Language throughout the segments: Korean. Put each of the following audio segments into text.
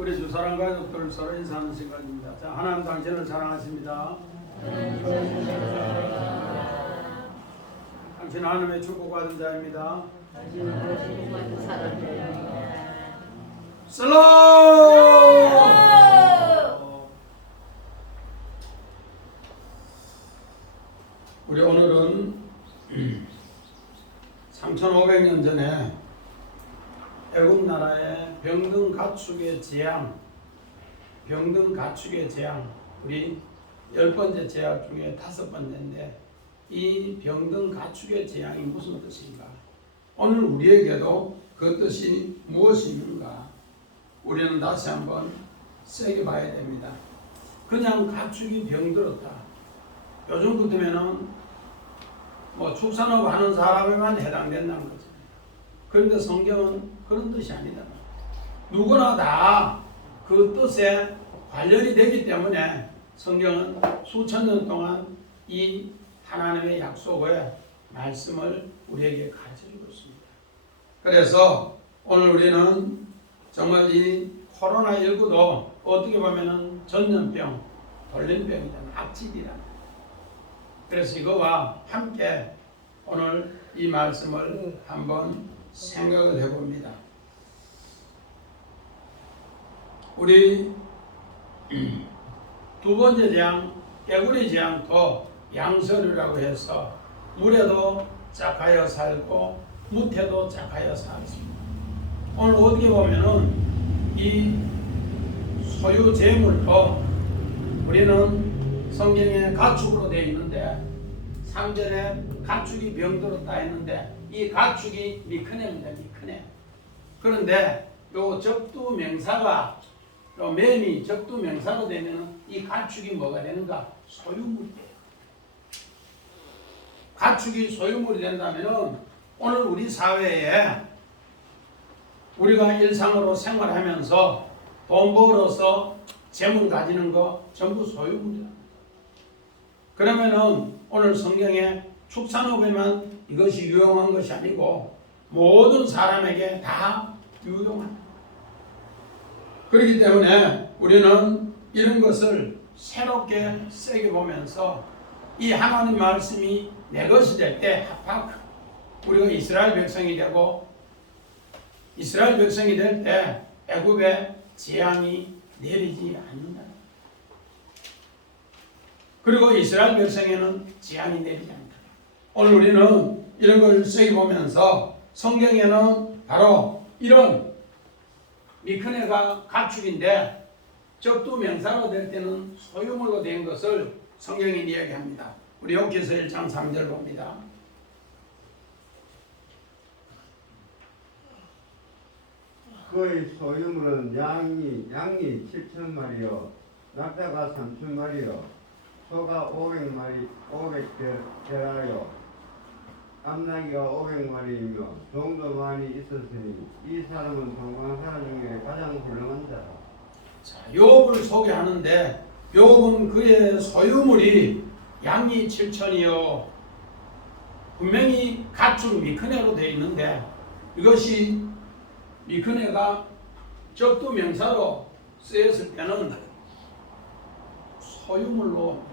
우리 주 사랑 가족들 서로 인사하는 시간입니다. 자, 하나님 당신을 사랑하십니다. 당신은 하나님의 축복받은 자입니다. 슬로우! 우리 오늘은 3500년 전에 애국 나라의 병등 가축의 재앙, 우리 10번째 재앙 중에 5번째인데 이 병등 가축의 재앙이 무슨 뜻인가? 오늘 우리에게도 그 뜻이 무엇이 있는가? 우리는 다시 한번 세게 봐야 됩니다. 그냥 가축이 병들었다. 요즘 같으면은 축산업 하는 사람에만 해당된다는 거죠. 그런데 성경은 그런 뜻이 아니다. 누구나 다 그 뜻에 관련이 되기 때문에 성경은 수천 년 동안 이 하나님의 약속의 말씀을 우리에게 가르쳐주고 있습니다. 그래서 오늘 우리는 정말 이 코로나19도 어떻게 보면은 전염병, 돌림병이잖아, 악질이라. 그래서 이거와 함께 오늘 이 말씀을 한번 생각을 해봅니다. 우리 두 번째 재앙, 깨구리 재앙도 양서류라고 해서 물에도 짝하여 살고 무태도 짝하여 살습니다. 오늘 어떻게 보면은 이 소유 재물도 우리는 성경에 가축으로 되어 있는데 3절에 가축이 병들었다 했는데 이 가축이 미크네입니다. 미크네. 그런데 요 적두 명사가 요 매미 적두 명사로 되면 이 가축이 뭐가 되는가? 소유물이 돼요. 가축이 소유물이 된다면 오늘 우리 사회에 우리가 일상으로 생활하면서 돈 벌어서 재물 가지는 거 전부 소유물이다. 그러면은 오늘 성경에 축산업에만 이것이 유용한 것이 아니고 모든 사람에게 다 유용하다. 그렇기 때문에 우리는 이런 것을 새롭게 세게 보면서 이 하나님 말씀이 내 것이 될 때 합학 우리가 이스라엘 백성이 되고 이스라엘 백성이 될 때 애굽에 재앙이 내리지 않는다. 그리고 이스라엘 백성에는 재앙이 내리지 않는다. 오늘 우리는 이런 걸 세게 보면서 성경에는 바로 이런 미크네가 가축인데 적두 명사로 될 때는 소유물로 된 것을 성경이 이야기합니다. 우리 욥기서 1장 3절 봅니다. 그의 소유물은 양이 7,000마리요 낙타가 3,000마리요 소가 500대라요 암나귀가 500마리이며 종도 많이 있었으니 이 사람은 동방 사람 중에 가장 훌륭한 자라. 자, 욥을 소개하는데 욥은 그의 소유물이 양이 7,000이요 분명히 가축 미크네로 되어 있는데 이것이 미크네가 적두 명사로 쓰였을 때는 소유물로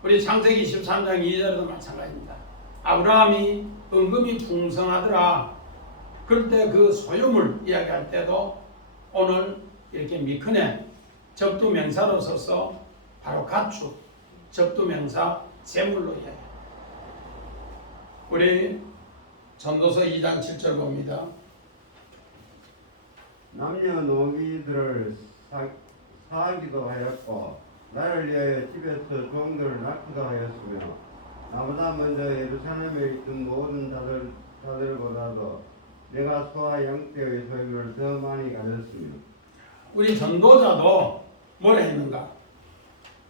우리 창세기 13장 2절에도 마찬가지입니다. 아브라함이 은금이 풍성하더라. 그럴 때 그 소유물 이야기할 때도 오늘 이렇게 미크네 적두 명사로 써서 바로 가축 적두 명사 재물로 이야기합니다. 우리 전도서 2장 7절 봅니다. 남녀노비들을 사하기도 하였고 나를 위하여 집에서 종들을 낳기도 하였으며 나보다 먼저 예루살렘에 있던 모든 자들보다도 내가 소와 양떼의 소유를 더 많이 가졌으며. 우리 전도자도 뭐라 했는가?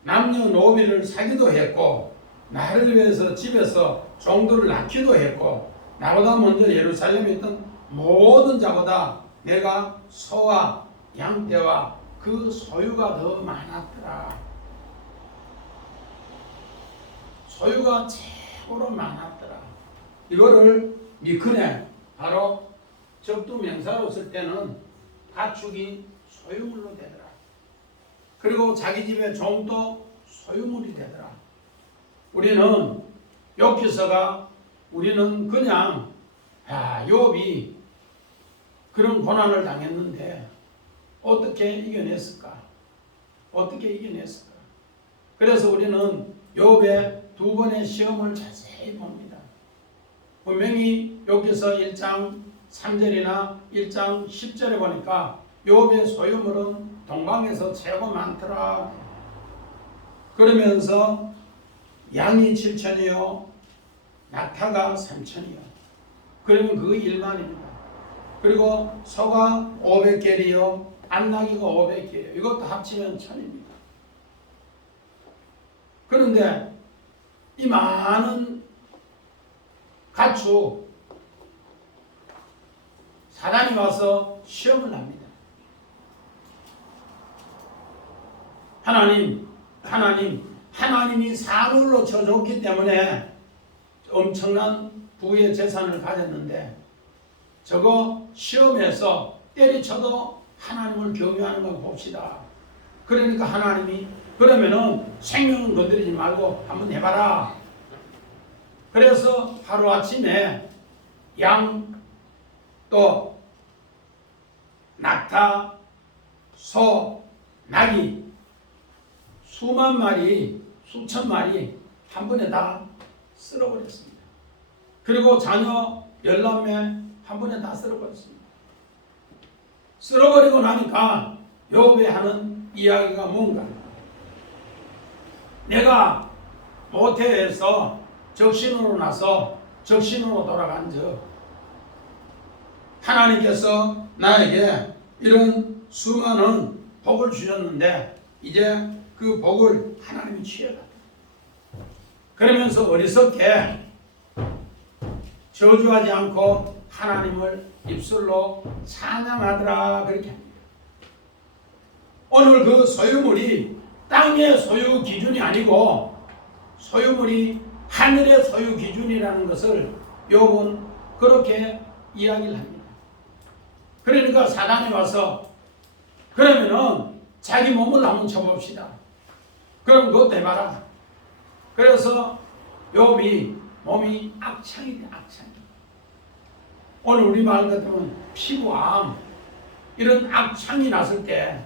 남녀노비를 사기도 했고 나를 위해서 집에서 종들을 낳기도 했고 나보다 먼저 예루살렘에 있던 모든 자보다 내가 소와 양떼와 그 소유가 더 많았더라. 소유가 최고로 많았더라. 이거를 미크네 바로 적두 명사로 쓸 때는 가축이 소유물로 되더라. 그리고 자기 집의 종도 소유물이 되더라. 우리는 여기서가 우리는 그냥 욥이 그런 고난을 당했는데 어떻게 이겨냈을까? 어떻게 이겨냈을까? 그래서 우리는 욥의 두 번의 시험을 자세히 봅니다. 분명히 여기서 1장 3절이나 1장 10절에 보니까 욥의 소유물은 동방에서 최고 많더라. 그러면서 양이 7천이요 낙타가 3천이요. 그러면 그 1만입니다. 그리고 소가 500개리요 암나귀가 500개예요. 이것도 합치면 1000입니다. 그런데 이 많은 가축 사단이 와서 시험을 합니다. 하나님이 사물로 쳐줬기 때문에 엄청난 부의 재산을 가졌는데 저거 시험에서 때리쳐도 하나님을 경외하는 걸 봅시다. 그러니까 하나님이 그러면은 생명은 건드리지 말고 한번 해봐라. 그래서 하루아침에 양, 또 낙타, 소, 나귀 수만 마리, 수천 마리 한 번에 다 쓸어버렸습니다. 그리고 자녀 11명 한 번에 다 쓸어버렸습니다. 쓸어버리고 나니까 욥이 하는 이야기가 뭔가? 내가 모태에서 적신으로 나서 적신으로 돌아간 적 하나님께서 나에게 이런 수많은 복을 주셨는데 이제 그 복을 하나님이 취해라. 그러면서 어리석게 저주하지 않고 하나님을 입술로 찬양하더라 그렇게 합니다. 오늘 그 소유물이 땅의 소유 기준이 아니고 소유물이 하늘의 소유 기준이라는 것을 욥은 그렇게 이야기를 합니다. 그러니까 사단이 와서 그러면은 자기 몸을 한번 쳐봅시다. 그럼 그것도 해봐라. 그래서 욥이 몸이 악창이다. 악창. 오늘 우리 말 같으면 피부암 이런 악창이 났을 때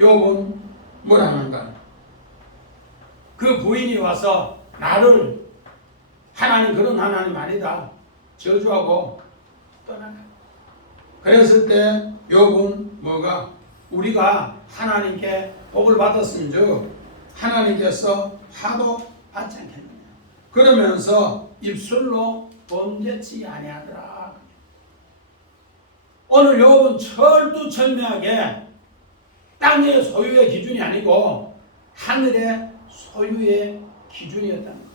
욥은 뭘 하는가? 그 부인이 와서 나를 하나님 그런 하나님 아니다 저주하고 떠나가. 그랬을 때 욥은 뭐가? 우리가 하나님께 복을 받았은즉 하나님께서 하도 받지 않겠느냐. 그러면서 입술로 범죄치 아니하더라. 오늘 욥은 철두철미하게 땅의 소유의 기준이 아니고 하늘의 소유의 기준이었다는 것.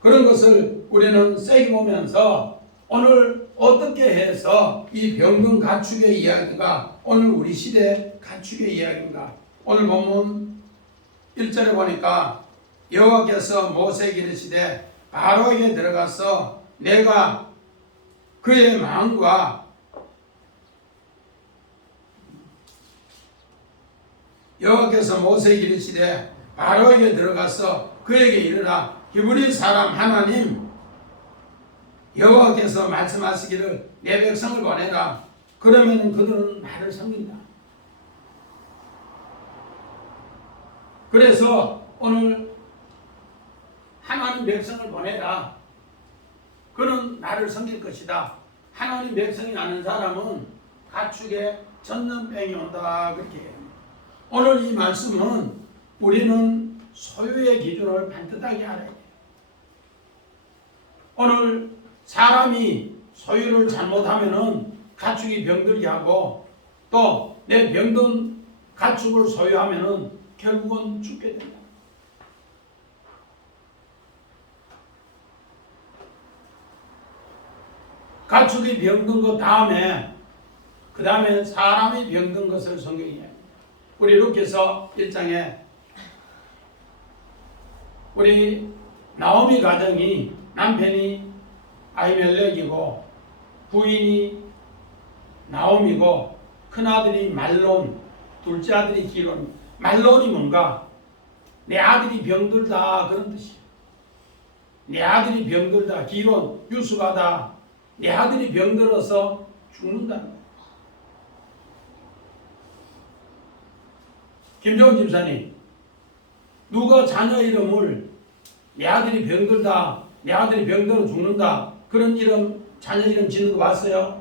그런 것을 우리는 세게 보면서 오늘 어떻게 해서 이 병든 가축의 이야기가 오늘 우리 시대 가축의 이야기인가? 오늘 본문 1절에 보니까 여호와께서 모세에게 이르시되 바로에게 들어가서 내가 그의 마음과 여호와께서 모세에게 이르시되 바로에게 들어가서 그에게 이르라. 히브리 사람 하나님 여호와께서 말씀하시기를 내 백성을 보내라. 그러면 그들은 나를 섬긴다. 그래서 오늘 하나님 백성을 보내라. 그는 나를 섬길 것이다. 하나님 백성이 아는 사람은 가축에 전염병이 온다. 그렇게 해요. 오늘 이 말씀은 우리는 소유의 기준을 반듯하게 알아야 돼요. 오늘 사람이 소유를 잘못하면은 가축이 병들게 하고 또 내 병든 가축을 소유하면은 결국은 죽게 된다. 가축이 병든 것 다음에 그 다음에 사람이 병든 것을 성경이 이야기합니다. 우리 루카서 1장에 우리 나오미 가정이 남편이 아히멜렉이고 부인이 나오미고 큰아들이 말론, 둘째 아들이 기론. 말론이 뭔가? 내 아들이 병들다 그런 뜻이야. 내 아들이 병들다. 기론, 유수가다. 내 아들이 병들어서 죽는다는 거야. 김정은 집사님, 누가 자녀 이름을 내 아들이 병들다, 내 아들이 병들어 죽는다 그런 이름, 자녀 이름 짓는 거 봤어요?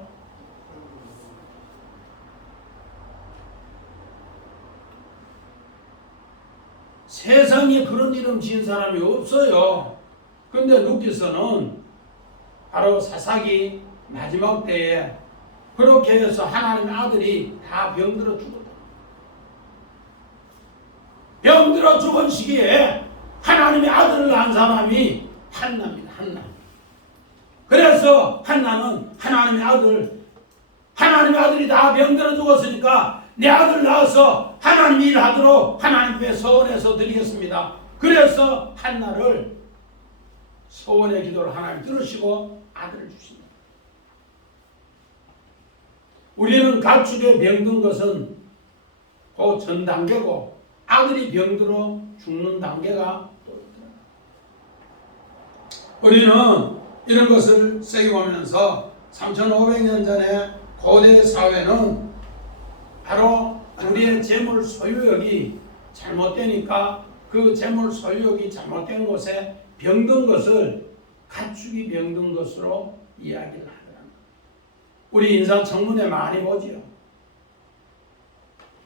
세상에 그런 이름 지은 사람이 없어요. 근데 누께서는 바로 사사기 마지막 때에 그렇게 해서 하나님의 아들이 다 병들어 죽었다. 병들어 죽은 시기에 하나님의 아들을 낳은 사람이 한나입니다. 한나. 그래서 한나는 하나님의 아들이 다 병들어 죽었으니까 내 아들 낳아서 하나님 일하도록 하나님께 서원해서 드리겠습니다. 그래서 한나를 서원의 기도를 하나님 들으시고 아들을 주십니다. 우리는 가축에 병든 것은 그 전 단계고 아들이 병들어 죽는 단계가 또 있더라. 우리는 이런 것을 새겨보면서 3500년 전에 고대 사회는 바로 우리의 재물 소유욕이 잘못되니까 그 재물 소유욕이 잘못된 곳에 병든 것을 가축이 병든 것으로 이야기를 하더랍니다. 우리 인사청문회 많이 보지요.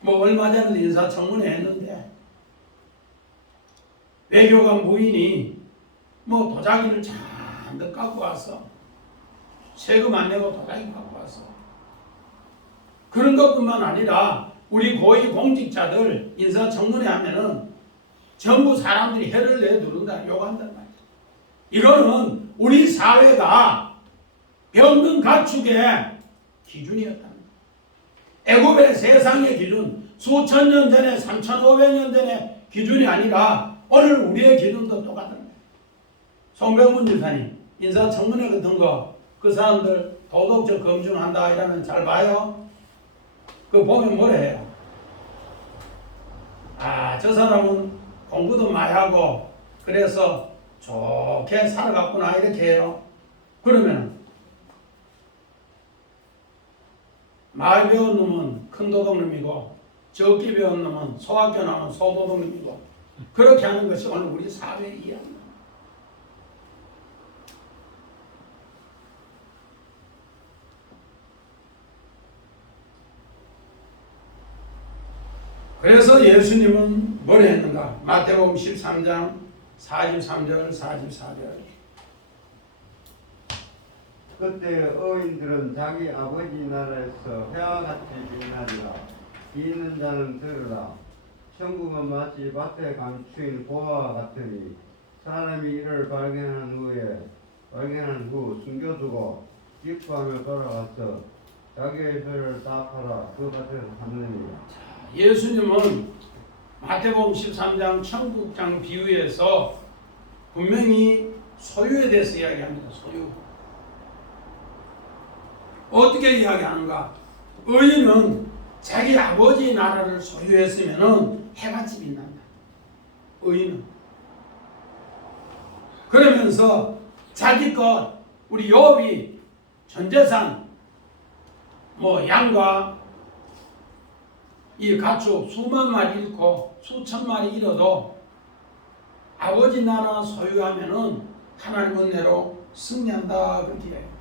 뭐 얼마 전에도 인사청문회 했는데 외교관 부인이 뭐 도자기를 잔뜩 갖고 왔어. 세금 안 내고 도자기 갖고 왔어. 그런 것뿐만 아니라 우리 고위 공직자들 인사청문회 하면은 전부 사람들이 해를 내두른다, 욕한단 말이야. 이거는 우리 사회가 병든 가축의 기준이었다. 애굽의 세상의 기준, 수천 년 전에 3500년 전에 기준이 아니라 오늘 우리의 기준도 똑같은 거예요. 송병문 집사님, 인사청문회 같은 거 그 사람들 도덕적 검증한다 이러면 잘 봐요. 그거 보면 뭐래 해요? 아, 저 사람은 공부도 많이 하고 그래서 좋게 살아갔구나 이렇게 해요. 그러면 많이 배운 놈은 큰 도둑놈이고 적게 배운 놈은 소학교 나온 소도둑놈이고 그렇게 하는 것이 오늘 우리 사회의 이야기입니다. 그래서 예수님은 뭘 했는가? 마태복음 13장 43절 44절. 그때 어인들은 자기 아버지 나라에서 해와 같이 빛나리라. 귀 있는 자는 들으라. 천국은 마치 밭에 감추인 보화와 같으니 사람이 이를 발견한 후 숨겨두고 기뻐하며 돌아가서 자기의 배를 다 팔아 그 밭에서 샀느니라. 예수님은 마태복음 13장 천국장 비유에서 분명히 소유에 대해서 이야기합니다. 소유. 어떻게 이야기하는가? 의인은 자기 아버지의 나라를 소유했으면 해같이 빛난다. 의인은. 그러면서 자기 것, 우리 욥이 전재산, 뭐 양과 이 가축 수만 마리 잃고 수천 마리 잃어도 아버지 나라 소유하면은 하나님 은혜로 승리한다 그렇게 해요.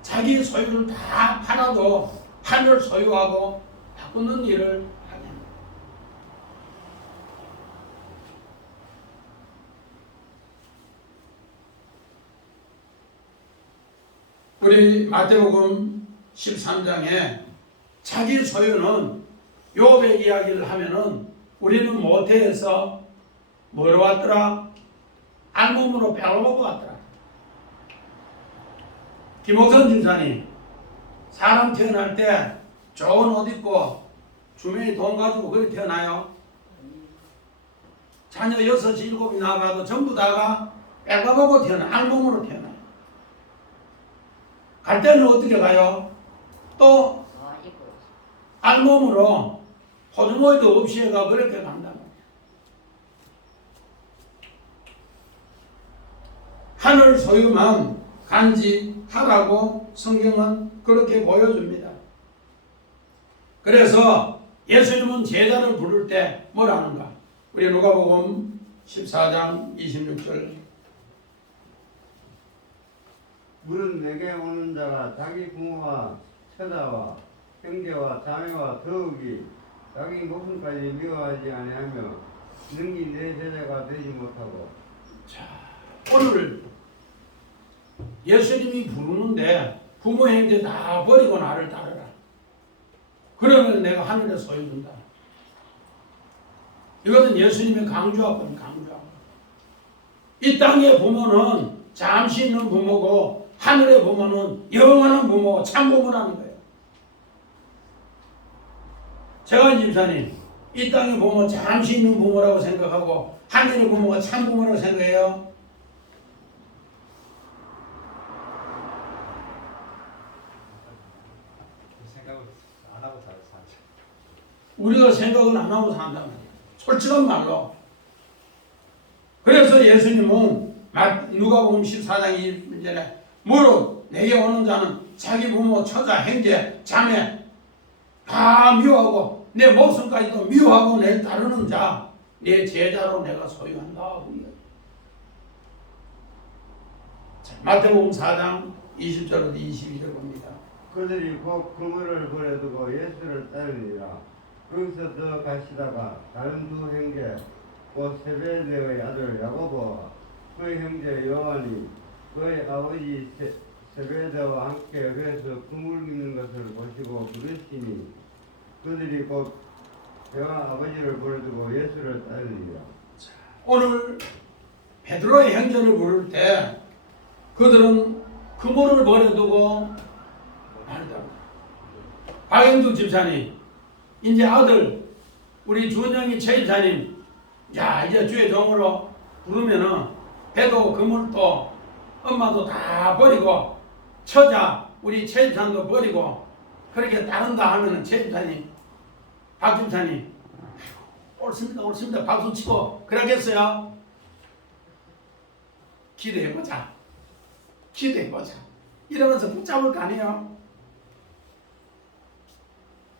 자기 소유를 다 팔아도 하늘 소유하고 바꾸는 일을 하게 합니다. 우리 마태복음 13장에 자기 소유는 욥의 이야기를 하면은 우리는 모태에서 뭐로 왔더라? 알몸으로 빼먹고 왔더라. 김옥선 집사님, 사람 태어날 때 좋은 옷 입고 주머니 돈 가지고 그렇게 태어나요? 자녀 6, 7이 나와도 전부 다가 빼먹고 태어나, 알몸으로 태어나요. 갈 때는 어떻게 가요? 또 알몸으로 호주머니도 없이 해가 그렇게 간단 말이야. 하늘 소유만 간직하라고 성경은 그렇게 보여줍니다. 그래서 예수님은 제자를 부를 때 뭐라는가? 우리 누가복음 14장 26절. 물은 내게 오는 자가 자기 부모와 처자와 형제와 자매와 더욱이 자기 목숨까지 미워하지 아니하며 능히 내 제자가 되지 못하고. 자, 오늘 예수님이 부르는데 부모 형제 다 버리고 나를 따르라. 그러면 내가 하늘에 소유 준다. 이것은 예수님의 강조하고는 강조하고. 이 땅의 부모는 잠시 있는 부모고 하늘의 부모는 영원한 부모, 참 부모라는 거예요. 제가 집사님, 이 땅의 부모 잠시 있는 부모라고 생각하고 하늘의 부모가 참 부모라고 생각해요. 생각을 안 하고 살죠. 우리가 생각은 안 하고 산단 말이에요. 솔직한 말로. 그래서 예수님은 누가복음 14장 20절에 무릇 내게 오는 자는 자기 부모, 처자, 형제, 자매 다 미워하고 내 목숨까지도 미워하고 내 따르는 자 내 제자로 내가 소유한다. 자, 마태복음 4장 20절부터 22절 봅니다. 그들이 곧 그물을 버려두고 예수를 따르니라. 거기서 더 가시다가 다른 두 형제 곧 세베대의 아들 야고보와 그의 형제 요한이 그의 아버지 세베대와 함께 배에서 그물 깃는 것을 보시고 부르시니 그들이 곧 배와 아버지를 버려두고 예수를 따르니라. 오늘 베드로의 형제를 부를 때 그들은 그물을 버려두고 말다. 박영두 집사님, 이제 아들 우리 준영이 최 집사님, 야 이제 주의 종으로 부르면은 배도 그물도 엄마도 다 버리고 처자 우리 최 집사님도 버리고 그렇게 따른다 하면은 최 집사님, 박 집사님, 옳습니다, 옳습니다, 박수 치고 그러겠어요? 기대해보자. 기대해보자. 이러면서 붙잡을 거 아니에요?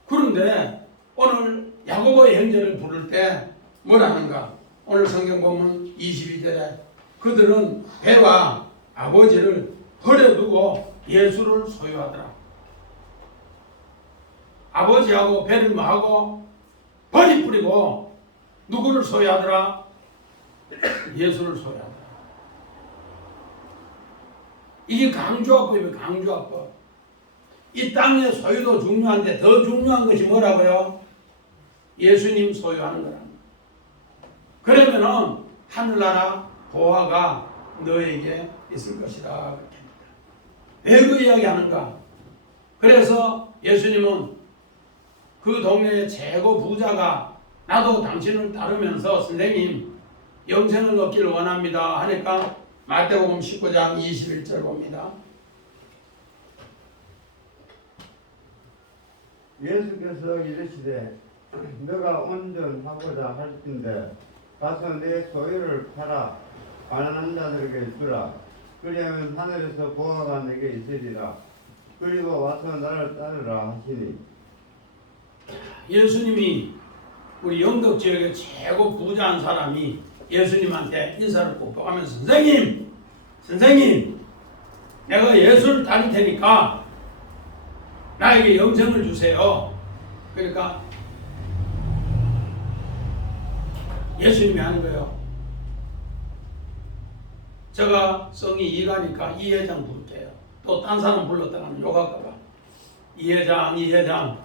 그런데 오늘 야고보의 형제를 부를 때 뭐라는가? 오늘 성경 보면 22절에 그들은 배와 아버지를 버려두고 예수를 소유하더라. 아버지하고 배를 뭐하고 버리 뿌리고 누구를 소유하더라? 예수를 소유하더라. 이게 강조합법이에요. 강조합법. 이 땅의 소유도 중요한데 더 중요한 것이 뭐라고요? 예수님 소유하는 거랍니다. 그러면은 하늘나라 보화가 너에게 있을 것이다. 그렇게 합니다. 왜 그 이야기 하는가? 그래서 예수님은 그 동네의 최고 부자가 나도 당신을 따르면서 선생님 영생을 얻기를 원합니다 하니까 마태복음 19장 21절 봅니다. 예수께서 이르시되 너가 온전하고자 할진대 가서 내 소유를 팔아 가난한 자들에게 주라. 그리하면 하늘에서 보화가 내게 있으리라. 그리고 와서 나를 따르라 하시니. 예수님이 우리 영덕 지역의 최고 부자한 사람이 예수님한테 인사를 꼭 하면서 선생님 내가 예수를 따를 테니까 나에게 영생을 주세요. 그러니까 예수님이 하는 거예요. 제가 성이 이가니까 이 회장 부를게요. 또 딴 사람 불렀다가 욕할까봐. 이 회장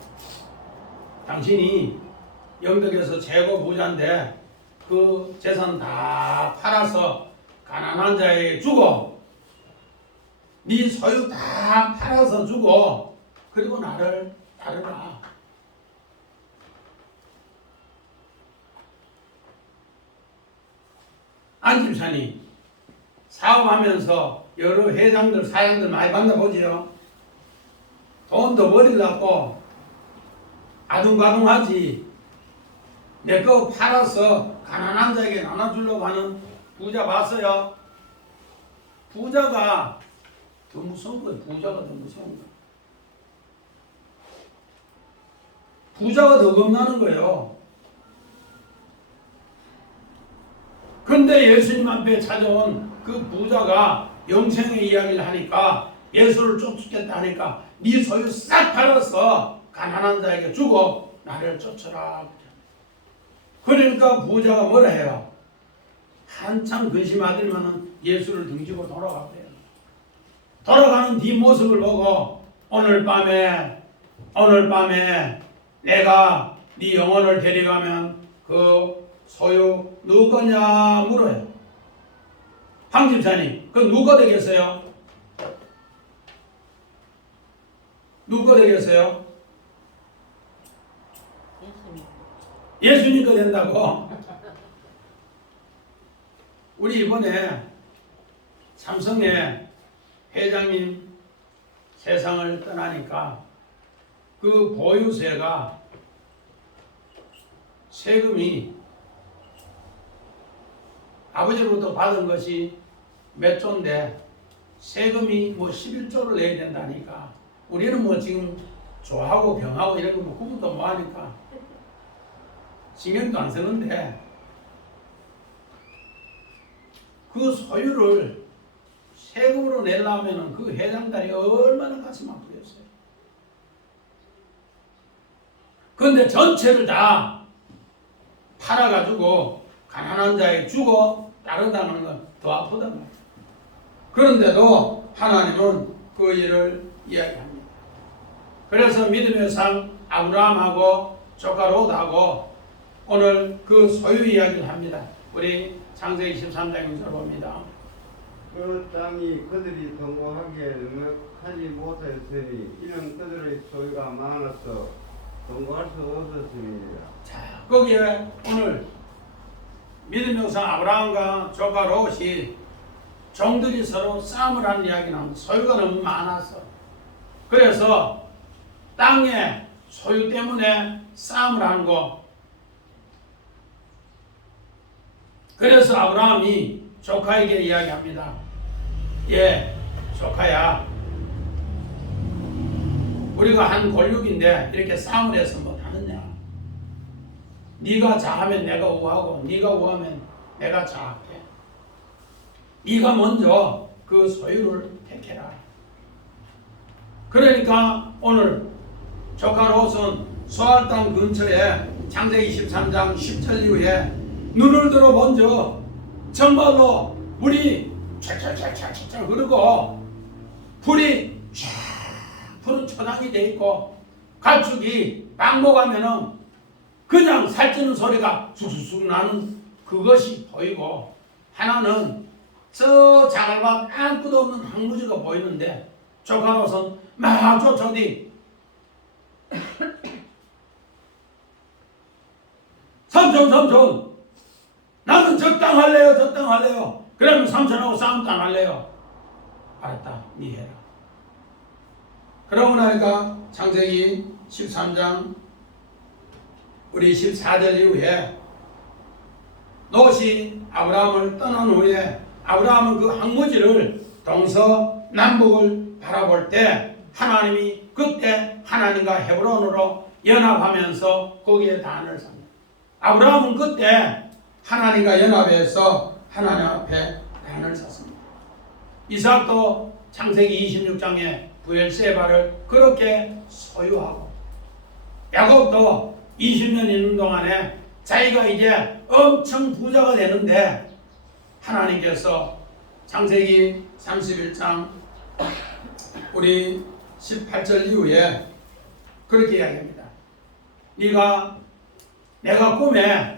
당신이 영덕에서 최고 부자인데 그 재산 다 팔아서 가난한 자에게 주고 네 소유 다 팔아서 주고 그리고 나를 따르라. 안 집사님 사업하면서 여러 회장들 사장들 많이 만나보지요. 돈도 버리려고 아둥바둥하지. 내 거 팔아서 가난한 자에게 나눠주려고 하는 부자 봤어요? 부자가 더 무서운 거예요. 부자가 더 무서운 거예요. 부자가 더 겁나는 거예요. 근데 예수님 앞에 찾아온 그 부자가 영생의 이야기를 하니까 예수를 쫓겠다 하니까 네 소유 싹 팔아서 가난한 자에게 주고 나를 쫓아라. 그러니까 부자가 뭐라 해요? 한참 근심하더니만 예수를 등지고 돌아가고요. 돌아가는 뒷모습을 보고 오늘 밤에 내가 네 영혼을 데려가면 그 소유 누구 거냐 물어요. 황 집사님, 그 누가 되겠어요? 누가 되겠어요? 예수님 거 된다고? 우리 이번에 삼성의 회장님 세상을 떠나니까 그 보유세가 세금이 아버지로부터 받은 것이 몇 조인데 세금이 뭐 11조를 내야 된다니까 우리는 뭐 지금 조하고 병하고 이런 거뭐 구분도 뭐 하니까 신경도 안 쓰는데 그 소유를 세금으로 내려면 그 회장단이 얼마나 가슴 아프겠어요. 그런데 전체를 다 팔아가지고 가난한 자에게 주고 따른다는 건 더 아프단 말이에요. 그런데도 하나님은 그 일을 이야기합니다. 그래서 믿음의 상 아브라함하고 조카 롯하고 오늘 그 소유 이야기를 합니다. 우리 창세기 13장 1절 봅니다. 그 땅이 그들이 동거하기에 능력하지 못했으니 이는 그들의 소유가 많아서 동거할 수 없었습니다. 자, 거기에 오늘 믿음의 형상 아브라함과 조카 롯이 종들이 서로 싸움을 하는 이야기 나옵니다. 소유가 너무 많아서. 그래서 땅의 소유 때문에 싸움을 하는 거. 그래서 아브라함이 조카에게 이야기합니다. 예, 조카야. 우리가 한 골육인데 이렇게 싸움을 해서 못하느냐. 네가 자하면 내가 우하고 네가 우하면 내가 자할게. 네가 먼저 그 소유를 택해라. 그러니까 오늘 조카 롯은 소알 땅 근처에 창세기 23장 10절 이후에 눈을 들어 먼저 정말로 물이 촤촤촤촤 흐르고 불이 쫙 푸른 초당이 돼 있고 가축이 빵 먹으면은 그냥 살찌는 소리가 쑥쑥쑥 나는 그것이 보이고 하나는 저 자갈밭 아무것도 없는 황무지가 보이는데 조카 롯은 막 쫓아오니 삼촌 나는 적당할래요. 그러면 삼촌하고 싸움도 안 할래요. 알았다, 니 해라. 그러고 나니까 창세기 13장 우리 14절 이후에 롯이 아브라함을 떠난 후에 아브라함은 그 황무지를 동서남북을 바라볼 때 하나님이 그때 하나님과 헤브론으로 연합하면서 거기에 단을 삽니다. 아브라함은 그때 하나님과 연합해서 하나님 앞에 단을 샀습니다. 이삭도 창세기 26장에 부엘세바를 그렇게 소유하고 야곱도 20년 있는 동안에 자기가 이제 엄청 부자가 되는데 하나님께서 창세기 31장 우리 18절 이후에 그렇게 이야기합니다. 내가 꿈에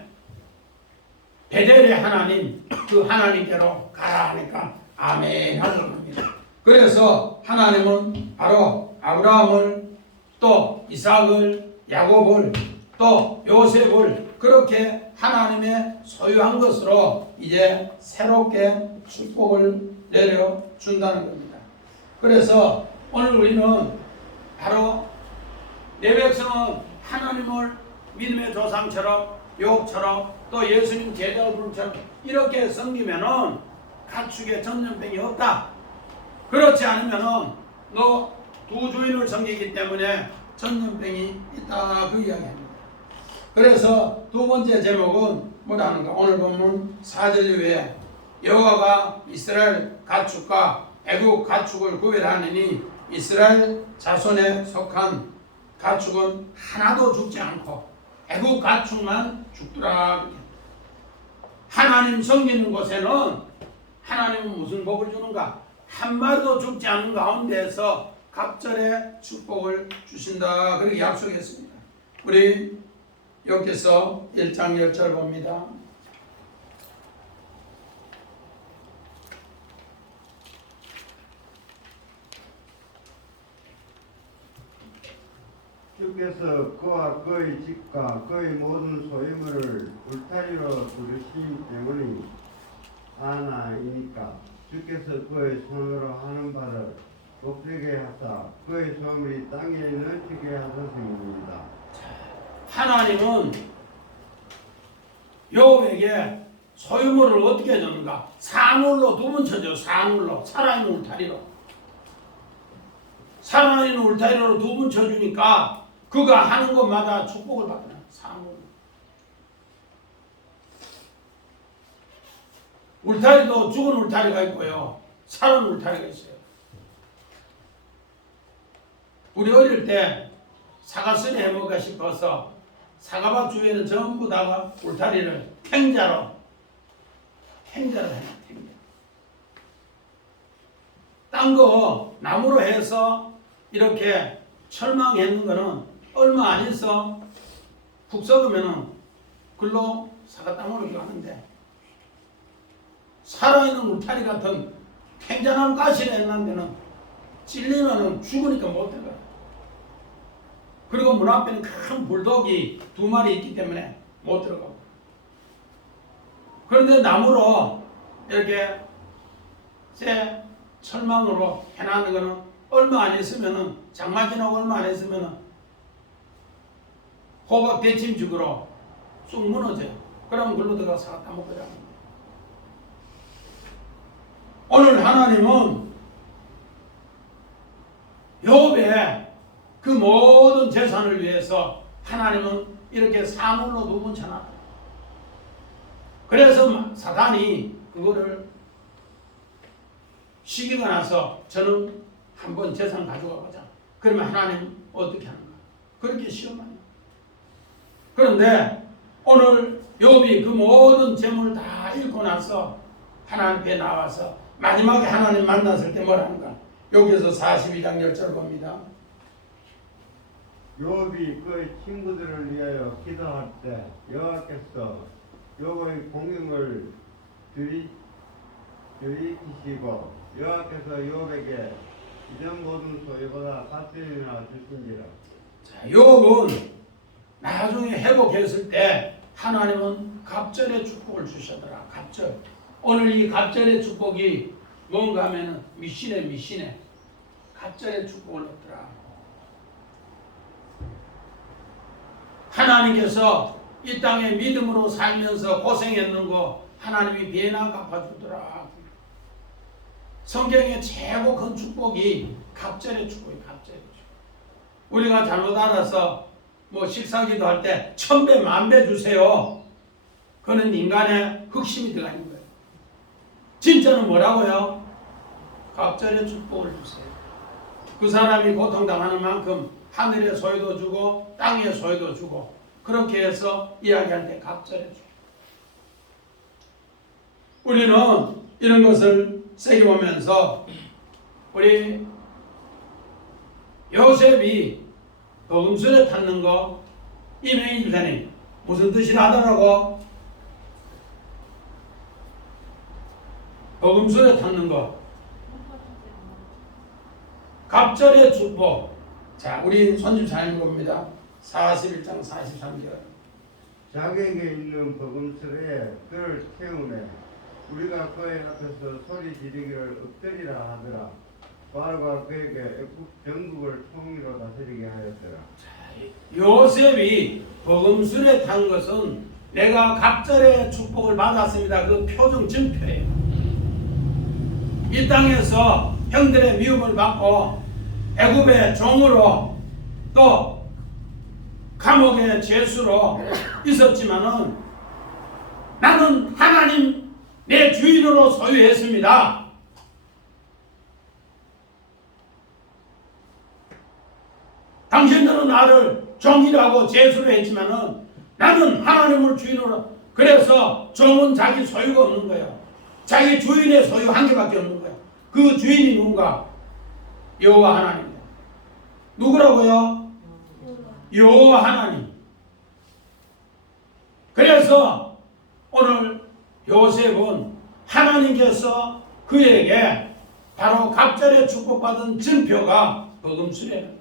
베델의 하나님 그 하나님께로 가라 하니까 아멘 하는 겁니다. 그래서 하나님은 바로 아브라함을 또 이삭을 야곱을 또 요셉을 그렇게 하나님의 소유한 것으로 이제 새롭게 축복을 내려준다는 겁니다. 그래서 오늘 우리는 바로 내 백성은 하나님 하나님을 믿음의 조상처럼 욥처럼 또 예수님 제자를 부름처럼 이렇게 섬기면은 가축에 전염병이 없다. 그렇지 않으면은 너 두 주인을 섬기기 때문에 전염병이 있다 그 이야기입니다. 그래서 두 번째 제목은 뭐라는가? 오늘 본문 4절 이후에 여호와가 이스라엘 가축과 애국 가축을 구별하느니 이스라엘 자손에 속한 가축은 하나도 죽지 않고 애국 가축만 죽더라. 하나님 섬기는 곳에는 하나님은 무슨 복을 주는가? 한 마리도 죽지 않는 가운데에서 갑절의 축복을 주신다. 그렇게 약속했습니다. 우리 여기서 1장 10절 봅니다. 주께서 그와 그의 집과 그의 모든 소유물을 울타리로 두르신 때문이 아나이니까 주께서 그의 손으로 하는 바를 높이게 하사 그의 소물이 땅에 넘치게 하셨습니다. 하나님은 욥에게 소유물을 어떻게 줬는가? 산울로 두 번 쳐줘. 산울로 살아있는 울타리로 살아있는 울타리로 두 번 쳐주니까 그가 하는 것마다 축복을 받는 산울. 울타리도 죽은 울타리가 있고요, 살은 울타리가 있어요. 우리 어릴 때 사과쓰리 해먹을까 싶어서 사과밭 주위에는 전부 다가 울타리를 탱자로 해요. 탱자. 딴 거 나무로 해서 이렇게 철망했는 거는 얼마 안 있어 푹 썩으면은 글로 사과 땅으로 가는데, 살아있는 울타리 같은 탱자나무 가시를 했는 데는 찔리면은 죽으니까 못 들어가. 그리고 문 앞에는 큰 불독이 2마리 있기 때문에 못 들어가고. 그런데 나무로 이렇게 쇠 철망으로 해놨는 거는 얼마 안 있으면은, 장마 지나고 얼마 안 있으면은 호박 대침죽으로 쑥 무너져요. 그러면 글로 들어가 사과 따먹으라. 오늘 하나님은 욥의 그 모든 재산을 위해서 하나님은 이렇게 산울로 두 번 쳐놨다. 그래서 사단이 그거를 시기가 나서 저는 한번 재산 가져가 보자. 그러면 하나님 어떻게 하는가? 그렇게 시험하냐. 그런데 오늘 욥이 그 모든 재물을 다 잃고 나서 하나님 앞에 나와서 마지막에 하나님 만났을 때 뭐라는가? 여기서 42장 10절 봅니다. 욥이 그의 친구들을 위하여 기도할 때 여호와께서 욥의 공경을 들이키시고 여호와께서 욥에게 이전 모든 소유보다 값이나 주신지라. 자, 욥은 나중에 회복했을 때 하나님은 갑절의 축복을 주셨더라. 갑절. 오늘 이 갑절의 축복이 뭔가 하면은 미신에 갑절의 축복을 얻더라. 하나님께서 이 땅에 믿음으로 살면서 고생했는 거 하나님이 비해나 갚아주더라. 성경의 최고 큰 축복이 갑절의 축복이에요. 갑절의 축복. 우리가 잘못 알아서 뭐 식사기도 할 때 1000배, 10,000배 주세요. 그는 인간의 흑심이 들어가 있는 거예요. 진짜는 뭐라고요? 갑절의 축복을 주세요. 그 사람이 고통당하는 만큼 하늘의 소유도 주고 땅의 소유도 주고, 그렇게 해서 이야기할 때 갑절의 축복. 우리는 이런 것을 새겨보면서 우리 요셉이 복음서에 탔는 거 이명희 집사님 무슨 뜻이라 하더라고? 복음서에 탔는 거 갑절의 축복. 자, 우리 손님 잘 읽어봅니다. 41장 43절. 자객에 있는 복음서에 그를 태우매 우리가 그의 앞에서 소리 지르기를 엎드리라 하더라. 바로가 그에게 애굽 전국을 통일로 다스리게 하였더라. 요셉이 복음술에 탄 것은 내가 갑절의 축복을 받았습니다. 그 표정 증표예요. 이 땅에서 형들의 미움을 받고 애굽의 종으로 또 감옥의 죄수로 있었지만은 나는 하나님 내 주인으로 소유했습니다. 당신들은 나를 종이라고 죄수로 했지만은 나는 하나님을 주인으로. 그래서 종은 자기 소유가 없는 거예요. 자기 주인의 소유 한 개밖에 없는 거예요. 그 주인이 누군가? 여호와 하나님. 누구라고요? 여호와 하나님. 그래서 오늘 요셉은 하나님께서 그에게 바로 갑절에 축복받은 증표가 복음수레는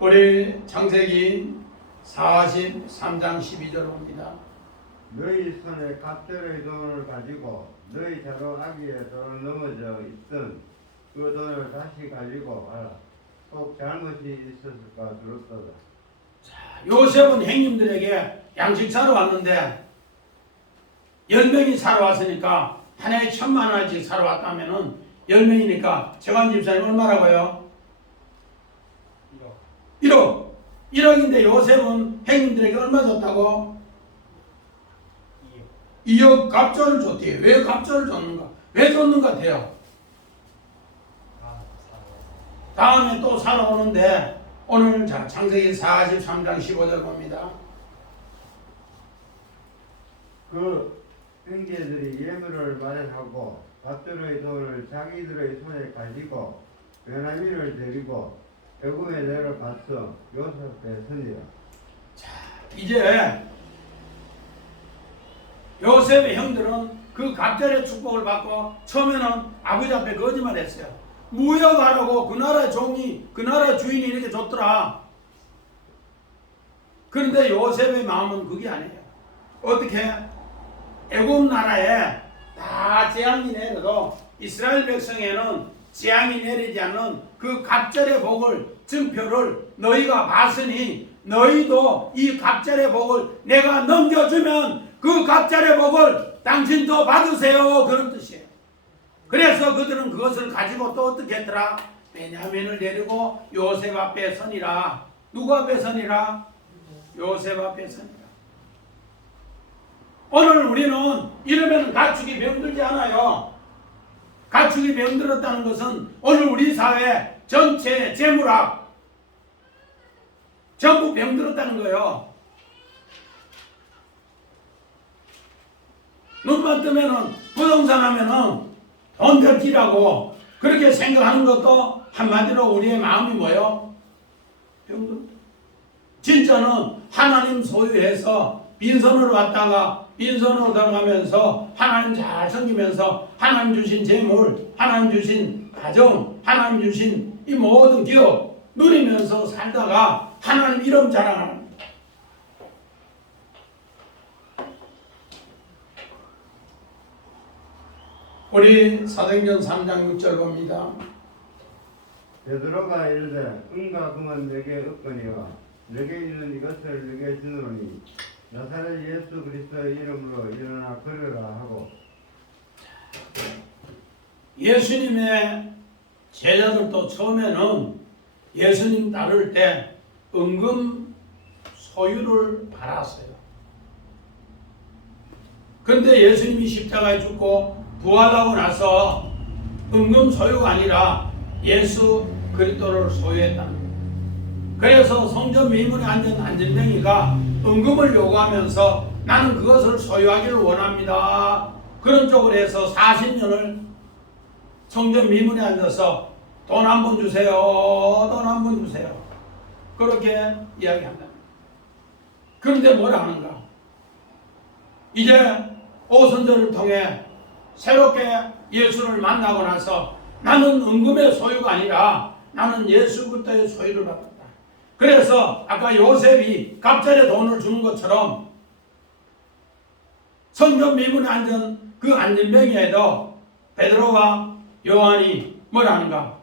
우리 창세기 43장 12절 봅니다. 너희 손에 갑절의 돈을 가지고 너희 자로 아기의 돈을 넘어져 있던 그 돈을 다시 가지고 와라. 꼭 잘못이 있었을까 들었도다. 요셉은 형님들에게 양식 사러 왔는데 10명이 사러 왔으니까 하나에 1,000만 원씩 사러 왔다면은 10명이니까 정한 집사님 얼마라고요? 1억. 1억인데 요셉은 형님들에게 얼마 줬다고? 2억 갑절을 줬대요. 왜 갑절을 줬는가? 왜 줬는가 돼요? 다음에 또 사러 오는데 오늘 자 창세기 43장 15절 봅니다. 그 형제들이 예물을 마련하고 갑절의 돈을 자기들의 손에 가지고 베냐민을 데리고 애굽에 내려갔어. 요셉의 손이라. 이제 요셉의 형들은 그 갑절의 축복을 받고 처음에는 아버지 앞에 거짓말했어요. 무역하라고 그 나라 종이 그 나라 주인이 이렇게 줬더라. 그런데 요셉의 마음은 그게 아니에요. 어떻게? 애굽 나라에 다 재앙이 내려도 이스라엘 백성에는 재앙이 내리지 않는 그 갑절의 복을 증표를 너희가 봤으니 너희도 이 갑절의 복을 내가 넘겨주면 그 갑절의 복을 당신도 받으세요. 그런 뜻이에요. 그래서 그들은 그것을 가지고 또 어떻게 했더라? 베냐민을 데리고 요셉 앞에 서니라. 누구 앞에 서니라? 요셉 앞에 서니라. 오늘 우리는 이러면 가축이 병들지 않아요. 가축이 병들었다는 것은 오늘 우리 사회 전체 재물학 전부 병들었다는 거예요. 눈만 뜨면은 부동산 하면은 돈 벌기라고 그렇게 생각하는 것도 한마디로 우리의 마음이 뭐예요? 병들. 진짜는 하나님 소유해서 빈손으로 왔다가 빈손으로 들어가면서 하나님 잘 섬기면서 하나님 주신 재물, 하나님 주신 가정, 하나님 주신 이 모든 기업 누리면서 살다가 하나님 이름 자랑하는 거예요. 우리 사도행전 3장 6절 봅니다. 베드로가 이르되 은과 금은 내게 없거니와 내게 있는 이것을 내게 주노니 나사렛 예수 그리스도의 이름으로 일어나 걸으라 하고. 예수님의 제자들도 처음에는 예수님 따를 때 은금 소유를 팔았어요. 그런데 예수님이 십자가에 죽고 부활하고 나서 은금 소유가 아니라 예수 그리스도를 소유했다는 거예요. 그래서 성전 미문에 앉은 안전뱅이가 은금을 요구하면서 나는 그것을 소유하기를 원합니다. 그런 쪽으로 해서 40년을 성전 미문에 앉아서 돈 한 번 주세요. 돈 한 번 주세요. 그렇게 이야기한다. 그런데 뭐라 하는가? 이제 오순절을 통해 새롭게 예수를 만나고 나서 나는 은금의 소유가 아니라 나는 예수 그리스도의 소유를 받았다. 그래서 아까 요셉이 갑절에 돈을 주는 것처럼 성전 미문에 앉은 그 안전병에도 베드로와 요한이 뭐라는가?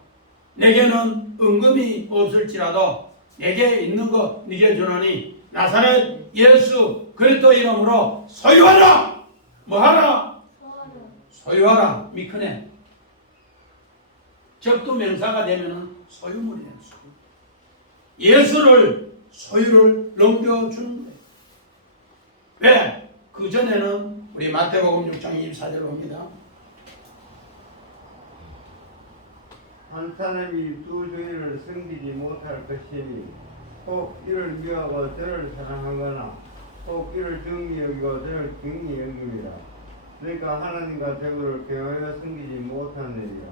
내게는 은금이 없을지라도 내게 있는 것 네게 주노니 나사렛 예수 그리스도 이름으로 소유하라. 뭐하라? 소유하라. 미크네. 적두명사가 되면은 소유물이 되는 소유. 예수를 소유를 넘겨주는 거예요. 왜? 그 전에는 우리 마태복음 6장 24절 봅니다. 한 사람이 두 주인을 섬기지 못할 것이니 혹 이를 미워하고 저를 사랑하거나 혹 이를 정히 여기고 저를 경히 여깁니다. 그러니까 하나님과 대구를 배워야 섬기지 못하느니라.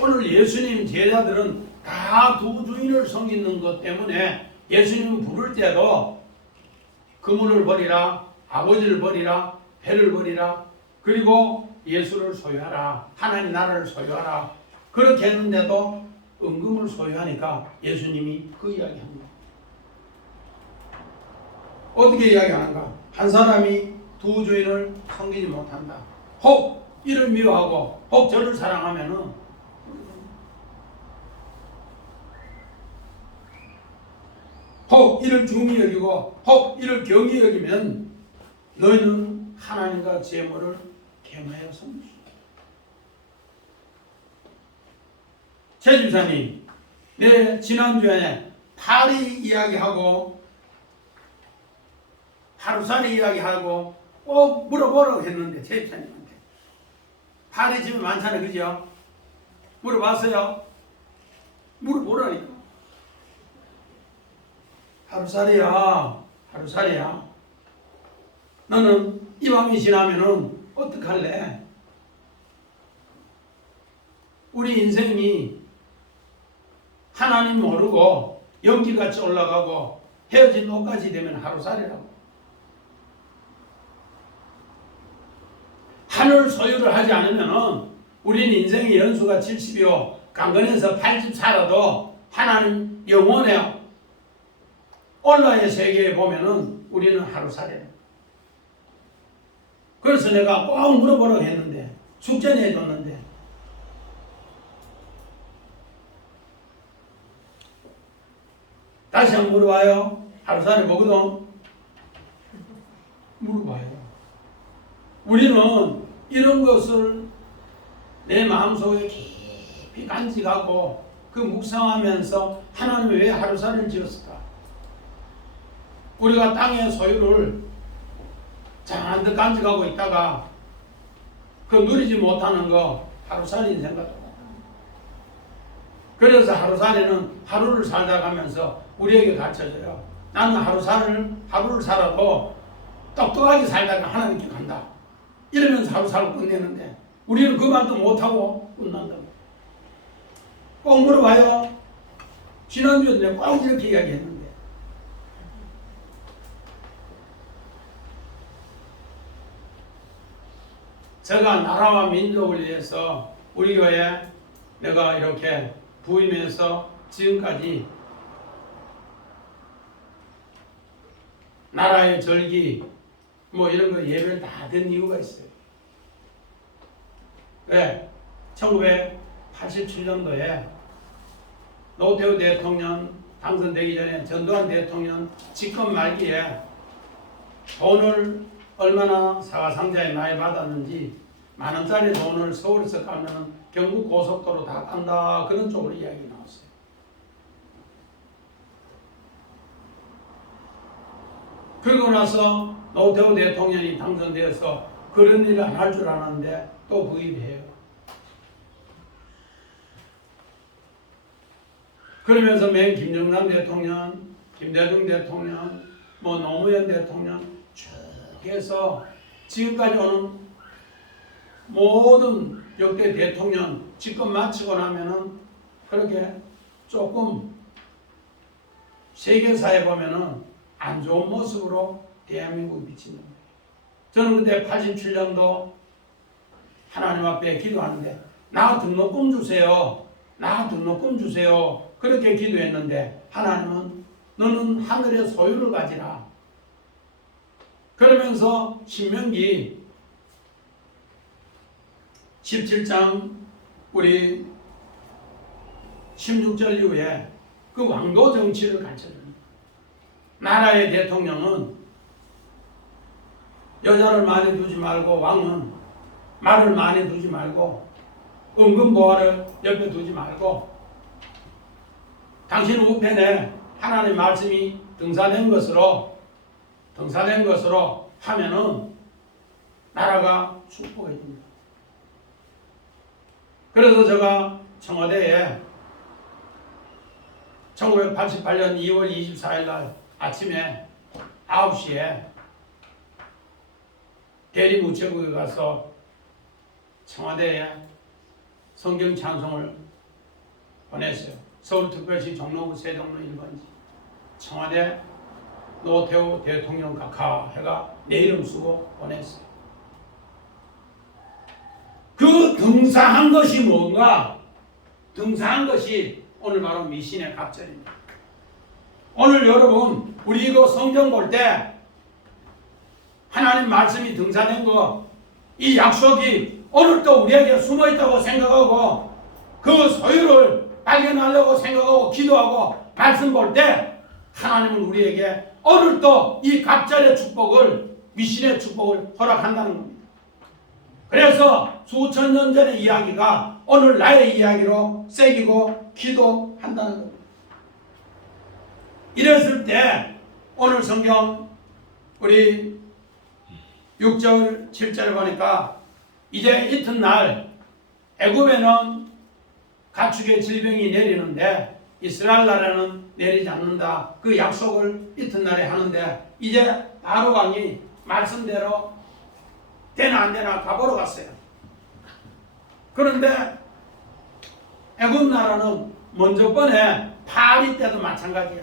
오늘 예수님 제자들은 다 두 주인을 섬기는 것 때문에 예수님 부를 때도 그물을 버리라, 아버지를 버리라, 배를 버리라, 그리고 예수를 소유하라, 하나님 나라를 소유하라. 그렇게 했는데도 은금을 소유하니까 예수님이 그 이야기합니다. 어떻게 이야기하는가? 한 사람이 두 주인을 섬기지 못한다. 혹 이를 미워하고 혹 저를 사랑하면은 혹 이를 중히 여기고 혹 이를 경히 여기면 너희는 하나님과 재물을 겸하여 섬길 수 있다. 최 집사님, 내 지난주에 파리 이야기하고 하루살이 이야기하고 꼭 물어보라고 했는데 최 집사님한테 파리 집에 많잖아요, 그죠? 물어봤어요? 물어보라니까. 하루살이야, 하루살이야. 너는 이 밤이 지나면은 어떡할래? 우리 인생이 하나님 모르고 연기같이 올라가고 헤어진 옷까지 되면 하루살이라고. 하늘 소유를 하지 않으면은 우리는 인생의 연수가 70이요. 강건해서 80 살아도 하나님 영원해요. 온라인 세계에 보면은 우리는 하루살이에요. 그래서 내가 꼭 물어보라고 했는데 숙제는 해줬는데 다시 한번 물어봐요. 하루살이 뭐거든? 물어봐요. 우리는 이런 것을 내 마음속에 깊이 간직하고 그 묵상하면서 하나님이 왜 하루살이를 지었을까? 우리가 땅의 소유를 잔뜩 간직하고 있다가 그 누리지 못하는 거 하루살이 생각합니다. 그래서 하루살이는 하루를 살다 가면서 우리에게 가르쳐줘요. 나는 하루를 살아도 똑똑하게 살다가 하나님께 간다. 이러면서 하루 살고 끝내는데 우리는 그 말도 못하고 끝난다고. 꼭 물어봐요. 지난주에 내가 꼭 이렇게 이야기했는데 제가 나라와 민족을 위해서 우리 교회 내가 이렇게 부임해서 지금까지 나라의 절기 뭐 이런 거 예배를 다 든 이유가 있어요. 왜? 1987년도에 노태우 대통령 당선되기 전에 전두환 대통령 집권 말기에 돈을 얼마나 사과상자에 많이 받았는지 만원짜리 돈을 서울에서 가면 경북 고속도로 다 간다 그런 쪽으로 이야기 나왔어요. 그러고 나서 노태우 대통령이 당선되어서 그런 일을 안 할 줄 알았는데 또 부임해요. 그러면서 맨 김정남 대통령, 김대중 대통령, 뭐 노무현 대통령 쭉 해서 지금까지 오는 모든 역대 대통령 집권 마치고 나면은 그렇게 조금 세계사에 보면은 안 좋은 모습으로 대한민국이 비친다. 저는 그때 87년도 하나님 앞에 기도하는데 나 등록금 주세요. 나 등록금 주세요. 그렇게 기도했는데 하나님은 너는 하늘의 소유를 가지라. 그러면서 신명기 17장 우리 16절 이후에 그 왕도 정치를 가르쳐줍니다. 나라의 대통령은 여자를 많이 두지 말고, 왕은 말을 많이 두지 말고, 은근 보화를 옆에 두지 말고, 당신 우편에 하나님의 말씀이 등사된 것으로 하면은 나라가 축복해집니다. 그래서 제가 청와대에 1988년 2월 24일 날 아침에 9시에 대리무체국에 가서 청와대에 성경 찬송을 보냈어요. 서울특별시 종로구 세종로 1번지 청와대 노태우 대통령 각하 해가 내 이름 쓰고 보냈어요. 그 등사한 것이 뭔가? 등사한 것이 오늘 바로 미신의 갑절입니다. 오늘 여러분 우리 이거 성경 볼 때 하나님 말씀이 등사된 거, 이 약속이 오늘도 우리에게 숨어있다고 생각하고 그 소유를 발견하려고 생각하고 기도하고 말씀 볼 때 하나님은 우리에게 오늘도 이 갑절의 축복을, 미신의 축복을 허락한다는 겁니다. 그래서 수천 년 전의 이야기가 오늘 나의 이야기로 새기고 기도한다는 겁니다. 이랬을 때 오늘 성경 우리 6절 7절에 보니까 이제 이튿날 애굽에는 가축의 질병이 내리는데 이스라엘 나라는 내리지 않는다. 그 약속을 이튿날에 하는데 이제 바로 왕이 말씀대로 되나 안 되나 가보러 갔어요. 그런데 애굽 나라는 먼저 번에 파리 때도 마찬가지야.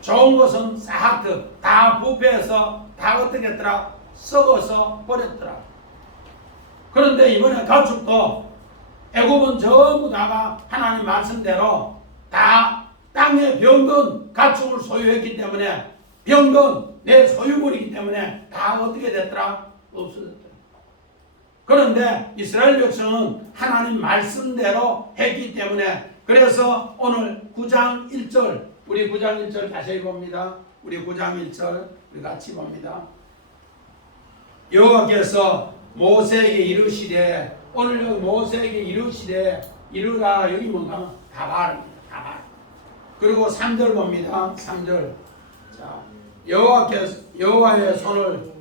좋은 것은 싹 다 부패해서 다 어떻게 했더라? 썩어서 버렸더라. 그런데 이번에 가축도 애굽은 전부 다가 하나님 말씀대로 다 땅에 병든 가축을 소유했기 때문에, 병든 내 소유물이기 때문에 다 어떻게 됐더라? 없어졌더라. 그런데 이스라엘 백성은 하나님 말씀대로 했기 때문에, 그래서 오늘 9장 1절, 우리 9장 1절 다시 봅니다. 우리 9장 1절 우리 같이 봅니다. 여호와께서 모세에게 이르시되, 오늘 여기 모세에게 이르시되, 이르라, 여기 뭔가 다발입니다. 다발. 그리고 3절 봅니다. 3절. 자, 여호와의 손을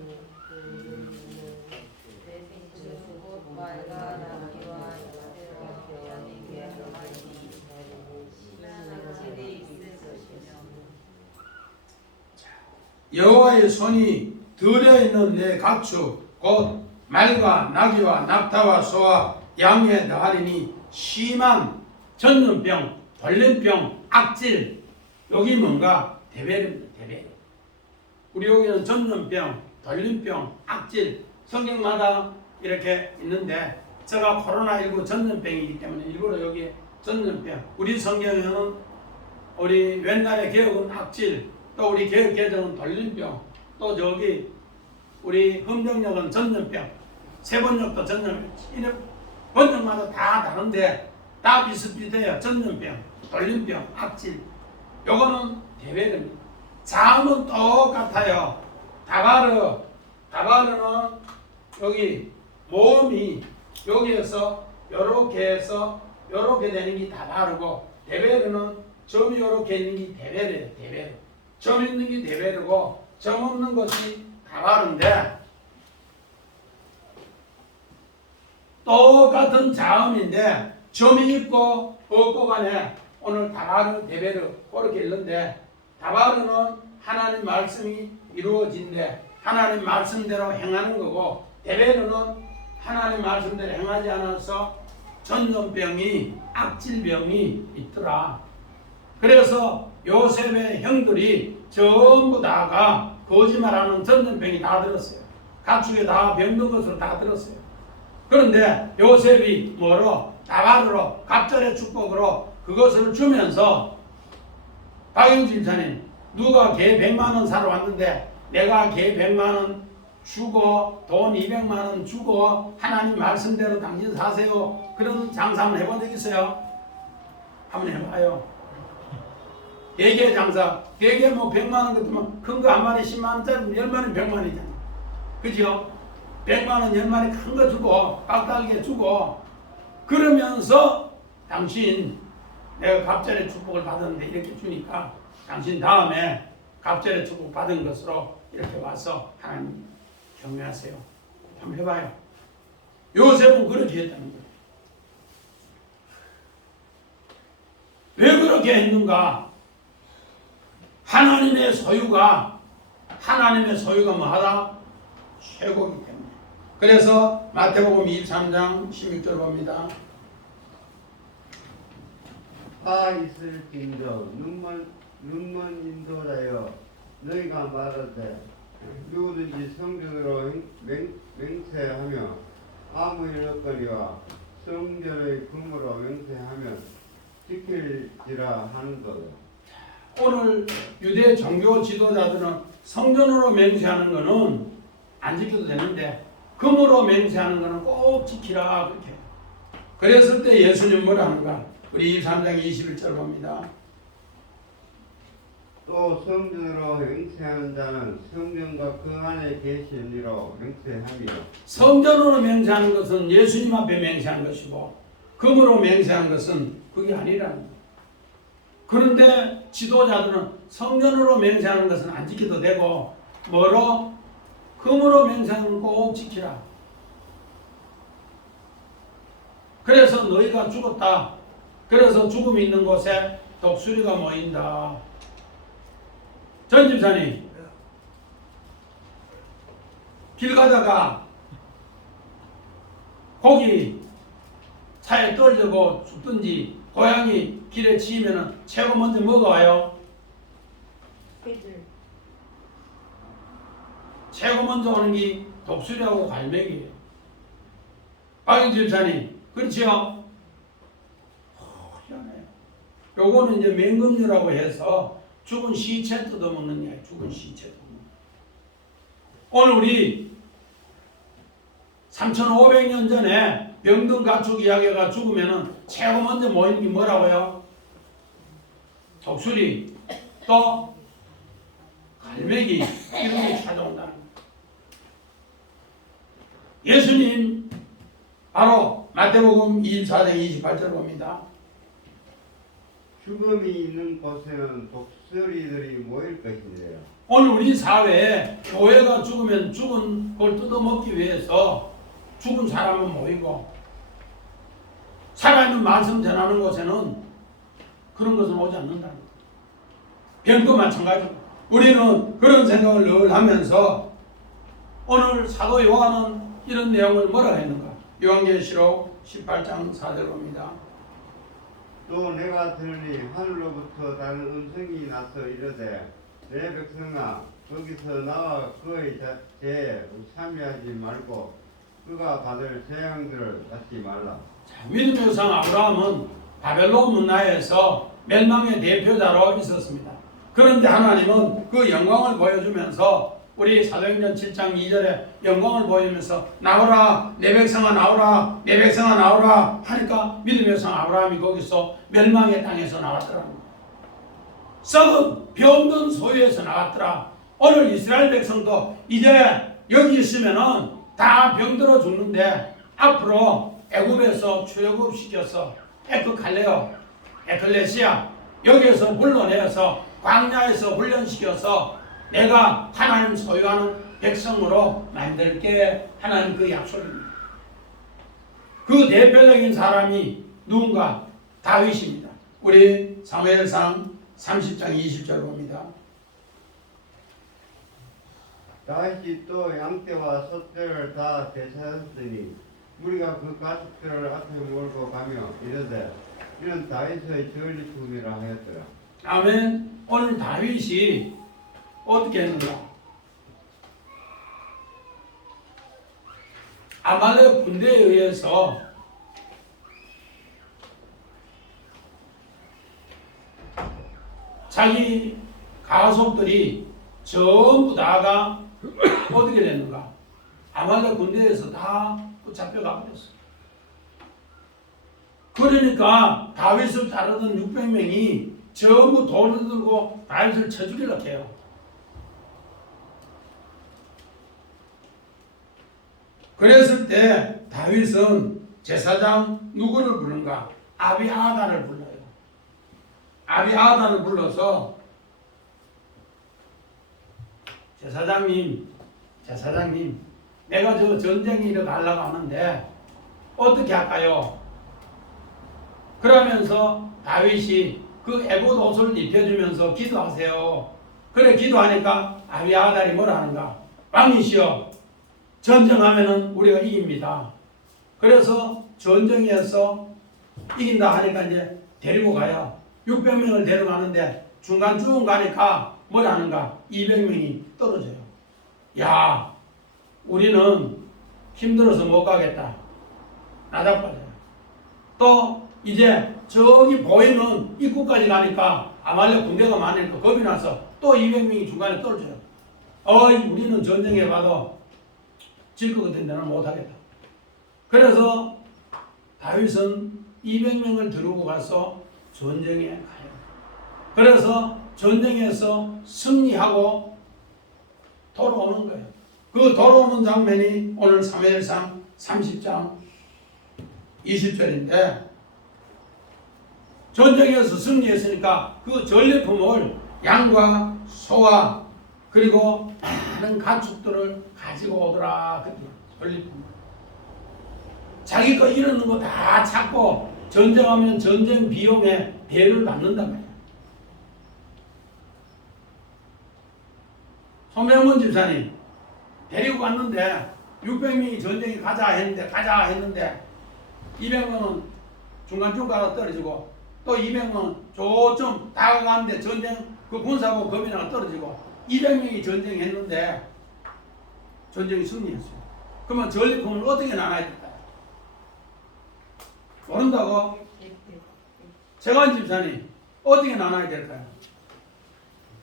여호와의 손이 들여있는 내 가축 곧 말과 나귀와 낙타와 소와 양의 나리니 심한 전염병, 돌림병, 악질, 여기 뭔가 대변입니다. 대변. 우리 여기는 전염병, 돌림병, 악질, 성경마다 이렇게 있는데 제가 코로나19 전염병이기 때문에 일부러 여기 전염병, 우리 성경에는 우리 옛날의 개혁은 악질, 또 우리 개혁 개정은 돌림병, 또 저기 우리 흥정역은 전염병, 세번역도 전염병, 이런 번역마다 다 다른데 다 비슷비슷해요. 전염병, 돌림병, 악질. 요거는 대변입니다. 자음은 똑같아요. 다바르는 여기 모음이 여기에서 요렇게 해서 요렇게 되는 게 다바르고, 대베르는 점이 요렇게 있는 게 대베르예요. 대베르. 점 있는 게 대베르고 점 없는 것이 다바르인데 똑같은 자음인데 점이 있고 없고 간에 오늘 다바르, 대베르 그렇게 있는데, 다바르는 하나님 말씀이 이루어진데 하나님 말씀대로 행하는 거고, 대베르는 하나님 말씀대로 행하지 않아서 전염병이, 악질병이 있더라. 그래서 요셉의 형들이 전부 다가 거짓말하는 전염병이 다 들었어요. 가축에 다 병든 것으로 다 들었어요. 그런데 요셉이 뭐로? 다바르로, 갑절의 축복으로 그것을 주면서, 박영진 집사님, 누가 개 100만 원 사러 왔는데 내가 개 100만 원 주고 돈 200만 원 주고 하나님 말씀대로 당신 사세요. 그런 장사 한번 해본 적 있어요? 한번 해봐요. 대게 장사, 대게 뭐 100만 원 같으면 큰 거 한 마리 10만 원짜리 10마리 100만 원이잖아. 그죠? 100만 원 10마리 큰 거 주고 깍딱하게 주고 그러면서 당신 내가 갑절의 축복을 받았는데 이렇게 주니까 당신 다음에 갑절의 축복 받은 것으로 이렇게 와서 하나님 경외하세요. 한번 해봐요. 요셉은 그렇게 했다는 거예요. 왜 그렇게 했는가? 하나님의 소유가 뭐하다? 최고이기 때문에. 그래서 마태복음 23장 16절 봅니다. 다 있을진저 눈먼 인도라여 너희가 말하되 누구든지 성전으로 맹세하며 아무 일거리와 성전의 금으로 맹세하면 지킬지라 하는도다. 오늘 유대 종교 지도자들은 성전으로 맹세하는 것은 안 지켜도 되는데 금으로 맹세하는 것은 꼭 지키라 그렇게. 그랬을 때 예수님 뭐라 하는가? 우리 23장 21절 봅니다. 또 성전으로 맹세하는 자는 성전과 그 안에 계신 이로 맹세하며. 성전으로 맹세하는 것은 예수님 앞에 맹세한 것이고 금으로 맹세한 것은 그게 아니라는 거예요. 그런데 지도자들은 성전으로 맹세하는 것은 안 지켜도 되고 뭐로? 금으로 맹세하는 건 꼭 지키라. 그래서 너희가 죽었다. 그래서 죽음이 있는 곳에 독수리가 모인다. 전 집사님 길 가다가 고기 차에 떨려고 죽든지 고양이 길에 치이면 최고 먼저 뭐가 와요? 새들. 최고 먼저 오는 게 독수리하고 갈매기예요. 박영 집사님 그렇지요? 희한해요. 요거는 이제 맹금류라고 해서 죽은 시체 뜯어먹는 게 죽은 시체 뜯어먹는. 오늘 우리 3500년 전에 병든 가축 이야기가 죽으면은 최고 먼저 모이는 게 뭐라고요? 독수리, 또 갈매기 이런 게 찾아온다는 거예요. 예수님 바로 마태복음 24장 28절 봅니다. 죽음이 있는 곳에는 독수리들이 모일 것인데요. 오늘 우리 사회에 교회가 죽으면 죽은 걸 뜯어먹기 위해서 죽은 사람은 모이고 살아있는 말씀 전하는 곳에는 그런 것은 오지 않는다는 거예요. 병도 마찬가지고 우리는 그런 생각을 늘 하면서 오늘 사도 요한은 이런 내용을 뭐라 했는가? 요한계시록 18장 4절 봅니다. 또 내가 들으니 하늘로부터 다른 음성이 나서 이르되 내 백성아 거기서 나와 그의 죄에 참여하지 말고 그가 받을 재앙들을 받지 말라. 믿음의 조상 아브라함은 바벨론 문화에서 멸망의 대표자로 있었습니다. 그런데 하나님은 그 영광을 보여주면서 우리 사도행전 7장 2절에 영광을 보여주면서 나오라 내 백성아 나오라 내 백성아 나오라 하니까 믿음의 조상 아브라함이 거기서 멸망의 땅에서 나왔더라는 거예요. 썩은 병든 소유에서 나왔더라. 오늘 이스라엘 백성도 이제 여기 있으면은 다 병들어 죽는데 앞으로 애굽에서 출애굽시켜서 에크칼레오 에클레시아 여기에서 불러내어서 광야에서 훈련시켜서 내가 하나님 소유하는 백성으로 만들게 하나님 그 약속입니다. 그 대표적인 사람이 누군가? 다윗입니다. 우리 사무엘상 30장 20절 봅니다. 다윗이 또 양떼와 소떼를 다 되찾았더니 우리가 그 가축들을 앞에 몰고 가며 이르되 이는 다윗의 전리품이라 하였더라. 아멘. 오늘 다윗이 어떻게 했는가? 아말렉 군대에 의해서 자기 가족들이 전부 다가 어떻게 됐는가? 아말렉 군대에서 다 붙잡혀가 버렸어. 그러니까 다윗을 따르던 600명이 전부 돌을 들고 다윗을 쳐 죽이려고 해요. 그랬을 때 다윗은 제사장 누구를 부르는가? 아비아다를 불러요. 아비아다를 불러서 제사장님, 내가 저 전쟁에 일어나려고 하는데 어떻게 할까요? 그러면서 다윗이 그 에봇 옷을 입혀주면서 기도하세요. 그래 기도하니까 아비아달이 뭐라 하는가? 왕이시여, 전쟁하면은 우리가 이깁니다. 그래서 전쟁에서 이긴다 하니까 이제 데리고 가요. 600명을 데려가는데 중간 쭉 가니까 뭐라 하는가? 200명이 떨어져요. 야, 우리는 힘들어서 못 가겠다. 나자빠져요. 또 이제 저기 보이는 입구까지 가니까 아말렉 군대가 많으니까 겁이 나서 또 200명이 중간에 떨어져요. 우리는 전쟁에 가도 질 것 같은데 나는 못하겠다. 그래서 다윗은 200명을 들고 가서 전쟁에 가요. 그래서 전쟁에서 승리하고 돌아오는 거예요. 그 돌아오는 장면이 오늘 사무엘상 30장 20절인데 전쟁에서 승리했으니까 그 전리품을 양과 소와 그리고 많은 가축들을 가지고 오더라. 전리품. 자기 거 이러는 거 다 찾고 전쟁하면 전쟁 비용에 배를 받는단 말이야. 손명문 집사님 데리고 갔는데 600명이 전쟁에 가자 했는데 200명은 중간중 가다 떨어지고 또 200명은 조금 다가가는데 전쟁 그 군사고 겁이 나가 떨어지고 200명이 전쟁했는데 전쟁이 승리했어요. 그러면 전리품을 어떻게 나눠야 될까요? 모른다고? 재관 집사님 어떻게 나눠야 될까요?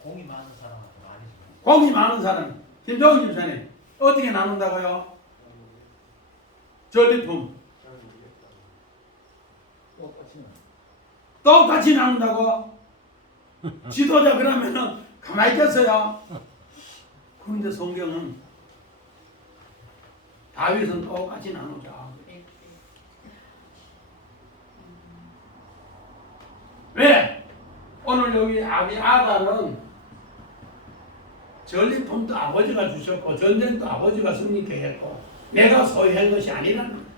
공이 많은 사람한테 많이 주는 공이 많은 사람 김정은 집사님 어떻게 나눈다고요? 전리품 똑같이 나눈다고? 지도자 그러면은 가만히 있겠어요? 그런데 성경은 다윗은 똑같이 나누자. 왜? 오늘 여기 아비아달은 전리품도 아버지가 주셨고 전쟁도 아버지가 승리케 했고 내가 소유한 것이 아니라는 거예요.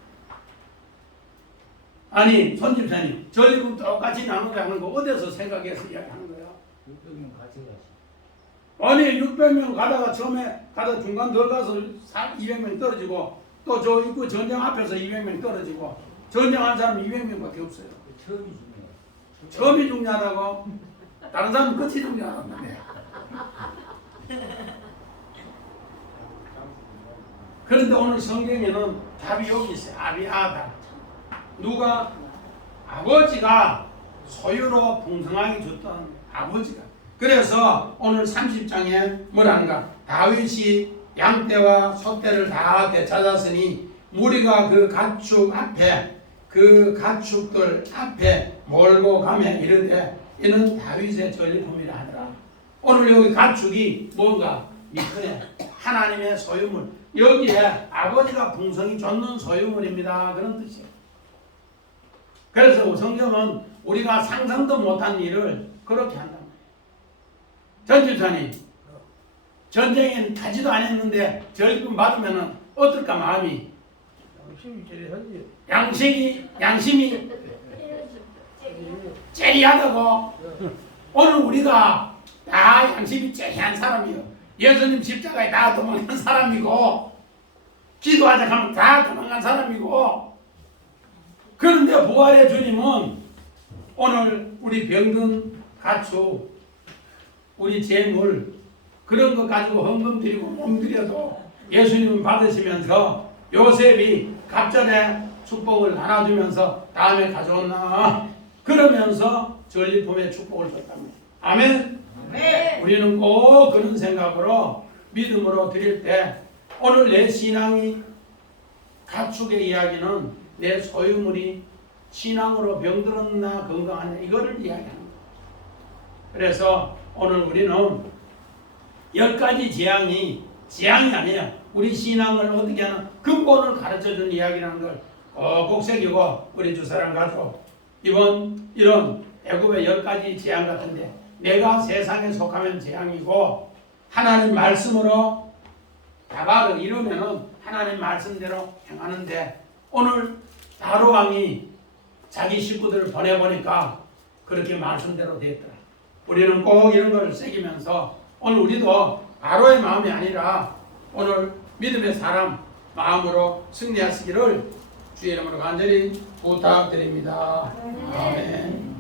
아니 손집사님 전리품 똑같이 나누자는 거 어디서 생각해서 이야기하는 거예요? 600명 같이 가시. 아니 600명 가다가 처음에 가다 중간 들어가서 200명 떨어지고 또 저 입구 전쟁 앞에서 200명 떨어지고 전쟁한 사람 200명밖에 없어요. 처음이 중요해요. 처음이 중요하다고? 다른 사람은 끝이 중요하다는데. 그런데 오늘 성경에는 답이 여기 있어요. 아비아달. 누가? 아버지가 소유로 풍성하게 줬던 아버지가. 그래서 오늘 30장에 뭐란가? 다윗이 양떼와 소떼를 다 되찾았으니 무리가 그 가축 앞에 그 가축들 앞에 몰고 가며 이르되 이는 다윗의 전리품이라 하더라. 오늘 여기 가축이 뭔가 미천에 하나님의 소유물 여기에 아버지가 풍성히 줬는 소유물입니다. 그런 뜻이에요. 그래서 성경은 우리가 상상도 못한 일을 그렇게 한단 말이에요. 전집사님 전쟁엔 가지도 않았는데 전리품 받으면 어떨까 마음이? 양심이 째리하다고. 오늘 우리가 다 양심이 째리한 사람이요. 예수님 십자가에 다 도망간 사람이고 기도하자 하면 다 도망간 사람이고 그런데 부활의 주님은 오늘 우리 병든 가축 우리 재물 그런 것 가지고 헌금 드리고 몸 드려도 예수님은 받으시면서 요셉이 갑절에 축복을 나눠주면서 다음에 가져온나 그러면서 전리품의 축복을 줬답니다. 아멘. 네. 우리는 꼭 그런 생각으로 믿음으로 드릴 때 오늘 내 신앙이 가축의 이야기는 내 소유물이 신앙으로 병들었나 건강하냐 이거를 이야기하는 거예요. 그래서 오늘 우리는 10가지 재앙이 아니에요. 우리 신앙을 어떻게 하는 근본을 가르쳐주는 이야기라는 걸 꼭 새기고 우리 두 사람 가지고 이번 이런 애굽의 10가지 재앙 같은데 내가 세상에 속하면 재앙이고 하나님 말씀으로 다가를 이루면은 하나님 말씀대로 행하는데 오늘 바로 왕이 자기 식구들을 보내보니까 그렇게 말씀대로 됐더라. 우리는 꼭 이런 걸 새기면서 오늘 우리도 바로의 마음이 아니라 오늘 믿음의 사람 마음으로 승리하시기를 주의 이름으로 간절히 부탁드립니다. 아멘.